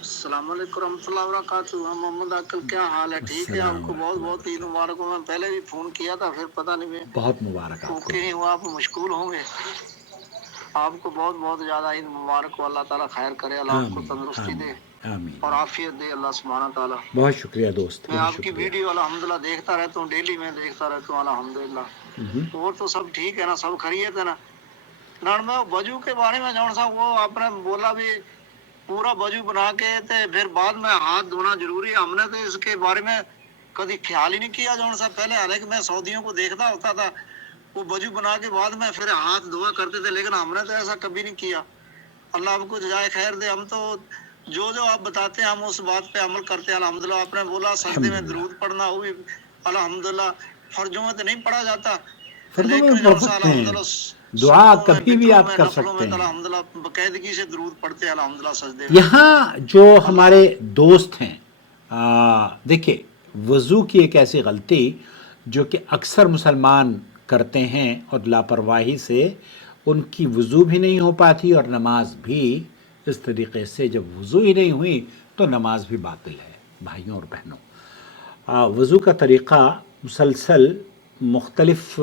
अस्सलाम वालेकुम रहमतुल्लाहि व बरकातुहू। हम मोहम्मद अक्ल, क्या हाल है? ठीक है। आपको बहुत बहुत ईद मुबारक हो। मैं पहले भी फोन किया था, फिर पता नहीं मैं बहुत मुबारक आपको ओके नहीं हुआ, आप मशगूल होंगे। आपको बहुत बहुत ज्यादा ईद मुबारक हो। अल्लाह ताला खैर करे, अल्लाह आपको आमीन तंदुरुस्ती दे आमीन आमीन। और आफियत दे अल्लाह सुब्हानहू ताला। बहुत शुक्रिया दोस्त, मैं बहुत आपकी शुक्रिया। वीडियो अल्हम्दुलिल्लाह देखता रहता हूँ, डेली मैं देखता रहता हूँ अल्हम्दुलिल्लाह। और तो सब ठीक है ना, सब खैरियत है ना? मैं वजू के बारे में जौन सा वो आपने बोला भी पूरा वजू बना के ते फिर बाद में हाथ धोना जरूरी है। हमने तो इसके बारे में कभी ख्याल ही नहीं किया जौन सा पहले। हालांकि मैं सऊदियों को देखता होता था, वो वजू बना के बाद में फिर हाथ धोआ करते थे, लेकिन हमने तो ऐसा कभी नहीं किया। अल्लाह आपको जजाए खैर दे। हम तो जो जो आप बताते हैं हम उस बात पे अमल करते हैं अल्हम्दुलिल्लाह। आपने बोला सजदे में अल्हम्दुलिल्लाह। दरूद पढ़ना, वो भी अल्हम्दुलिल्लाह फर्जों में तो नहीं पढ़ा जाता, फर्जों में लेकिन भी जो पढ़ सा सकते हैं, अल्हम्दुलिल्लाह दुआ सुन्नतों में, कभी भी बितरों आप में, कर नफलों में सकते तो हैं। अल्हम्दुलिल्लाह बाकायदगी से दरूद पढ़ते हैं अल्हम्दुलिल्लाह सजदे में। यहाँ जो अल्लाह हमारे दोस्त हैं, देखिए, वज़ू की एक ऐसी गलती जो कि अक्सर मुसलमान करते हैं और लापरवाही से उनकी वज़ू भी नहीं हो पाती और नमाज भी इस तरीक़े से, जब वज़ू ही नहीं हुई तो नमाज भी बातिल है। भाइयों और बहनों, वज़ू का तरीक़ा मुसलसल मुख्तलिफ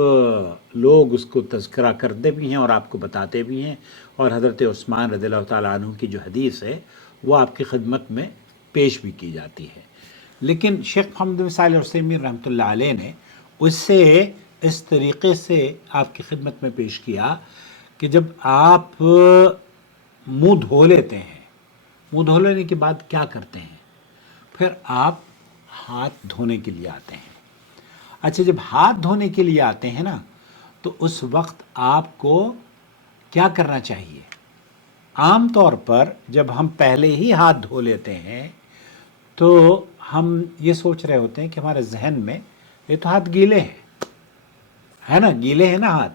लोग उसको तज़किरा करते भी हैं और आपको बताते भी हैं, और हज़रत उस्मान रज़ियल्लाहु ताला अन्हु की जो हदीस है वो आपकी खिदमत में पेश भी की जाती है। लेकिन शेख मोहम्मद बिन सालिह अल उसैमीन रहमतुल्लाह अलैह ने उससे इस तरीक़े से आपकी खिदमत में पेश किया कि जब आप मुँह धो लेते हैं, मुँह धो लेने के बाद क्या करते हैं? फिर आप हाथ धोने के लिए आते हैं। अच्छा, जब हाथ धोने के लिए आते हैं ना, तो उस वक्त आपको क्या करना चाहिए? आम तौर पर जब हम पहले ही हाथ धो लेते हैं तो हम ये सोच रहे होते हैं कि हमारे जहन में ये तो हाथ गीले हैं, है ना, गीले हैं ना हाथ।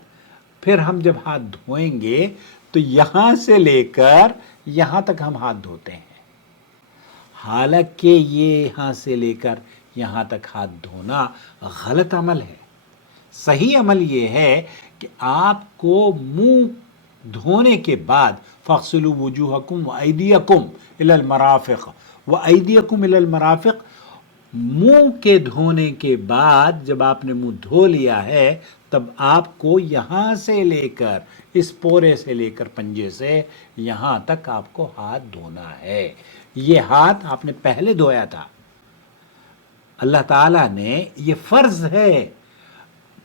फिर हम जब हाथ धोएंगे तो यहाँ से लेकर यहाँ तक हम हाथ धोते हैं। हालांकि ये यहाँ से लेकर यहाँ तक हाथ धोना गलत अमल है। सही अमल ये है कि आपको मुंह धोने के बाद फ़ग़सिलू वुजूहकुम व अयदियकुम इलल मराफ़िक़ व अयदियकुम इलल मराफ़िक़, मुंह के धोने के बाद जब आपने मुंह धो लिया है तब आपको यहाँ से लेकर, इस पोरे से लेकर पंजे से यहाँ तक आपको हाथ धोना है। ये हाथ आपने पहले धोया था। अल्लाह ताला ने ये फ़र्ज़ है,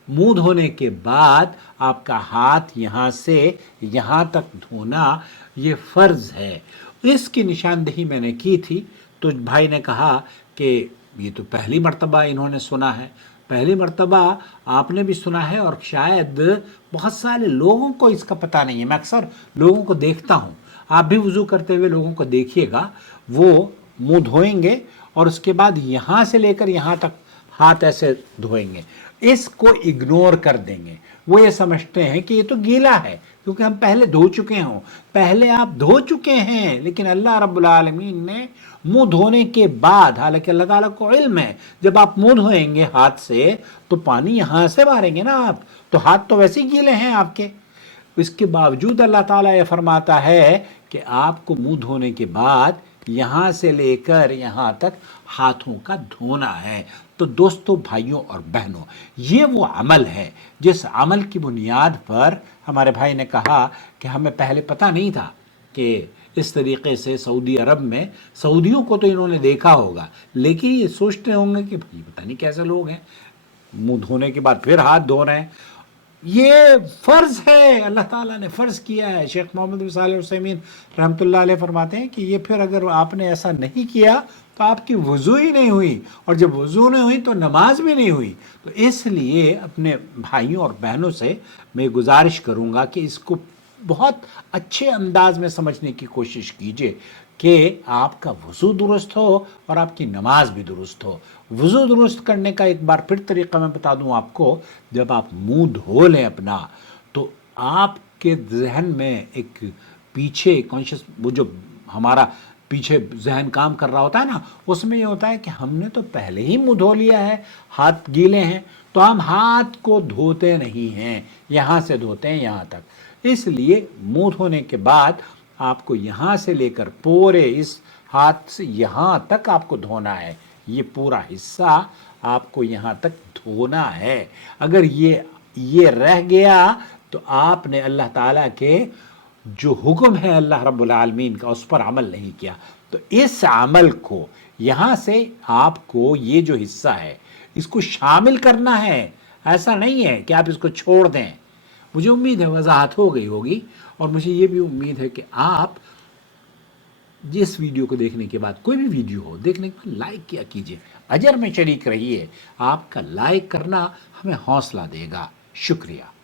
मुंह धोने के बाद आपका हाथ यहाँ से यहाँ तक धोना ये फ़र्ज़ है। इसकी निशानदेही मैंने की थी तो भाई ने कहा कि ये तो पहली मर्तबा इन्होंने सुना है। पहली मर्तबा आपने भी सुना है और शायद बहुत सारे लोगों को इसका पता नहीं है। मैं अक्सर लोगों को देखता हूँ, आप भी वज़ू करते हुए लोगों को देखिएगा, वो मुंह धोएंगे और उसके बाद यहाँ से लेकर यहाँ तक हाथ ऐसे धोएंगे, इसको इग्नोर कर देंगे। वो ये समझते हैं कि ये तो गीला है क्योंकि हम पहले धो चुके हों। पहले आप धो चुके हैं, लेकिन अल्लाह रब्बुल आलमीन ने मुंह धोने के बाद, हालांकि अल्लाह ताला को इल्म है, जब आप मुंह धोएंगे हाथ से तो पानी यहाँ से मारेंगे ना आप, तो हाथ तो वैसे ही गीले हैं आपके। इसके बावजूद अल्लाह ताला ये फरमाता है कि आपको मुंह धोने के बाद यहाँ से लेकर यहाँ तक हाथों का धोना है। तो दोस्तों, भाइयों और बहनों, ये वो अमल है जिस अमल की बुनियाद पर हमारे भाई ने कहा कि हमें पहले पता नहीं था कि इस तरीक़े से सऊदी अरब में, सऊदियों को तो इन्होंने देखा होगा, लेकिन ये सोचते होंगे कि भाई पता नहीं कैसे लोग हैं, मुंह धोने के बाद फिर हाथ धो रहे हैं। ये फ़र्ज़ है, अल्लाह ताला ने फ़र्ज़ किया है। शेख मोहम्मद बिन सालिह अल उसैमीन रहमतुल्लाह अलैह फरमाते हैं कि ये फिर अगर आपने ऐसा नहीं किया तो आपकी वज़ू ही नहीं हुई, और जब वज़ू नहीं हुई तो नमाज भी नहीं हुई। तो इसलिए अपने भाइयों और बहनों से मैं गुजारिश करूँगा कि इसको बहुत अच्छे अंदाज में समझने की कोशिश कीजिए कि आपका वज़ू दुरुस्त हो और आपकी नमाज भी दुरुस्त हो। वज़ू दुरुस्त करने का एक बार फिर तरीक़ा मैं बता दूं आपको। जब आप मुंह धो लें अपना, तो आपके जहन में एक पीछे कॉन्शियस, वो जो हमारा पीछे जहन काम कर रहा होता है ना, उसमें ये होता है कि हमने तो पहले ही मुंह धो लिया है, हाथ गीले हैं, तो हम हाथ को धोते नहीं हैं, यहाँ से धोते हैं यहाँ तक। इसलिए मुंह धोने के बाद آپ کو یہاں سے لے کر پورے اس ہاتھ سے یہاں تک آپ کو دھونا ہے، یہ پورا حصہ آپ کو یہاں تک دھونا ہے۔ اگر یہ رہ گیا تو آپ نے اللہ تعالیٰ کے جو حکم ہے اللہ رب العالمین کا اس پر عمل نہیں کیا۔ تو اس عمل کو یہاں سے آپ کو یہ جو حصہ ہے اس کو شامل کرنا ہے، ایسا نہیں ہے کہ آپ اس کو چھوڑ دیں۔ مجھے امید ہے وضاحت ہو گئی ہوگی، اور مجھے یہ بھی امید ہے کہ آپ جس ویڈیو کو دیکھنے کے بعد کوئی بھی ویڈیو ہو دیکھنے کے بعد لائک کیا کیجئے، اجر میں شریک رہیے۔ آپ کا لائک کرنا ہمیں حوصلہ دے گا۔ شکریہ۔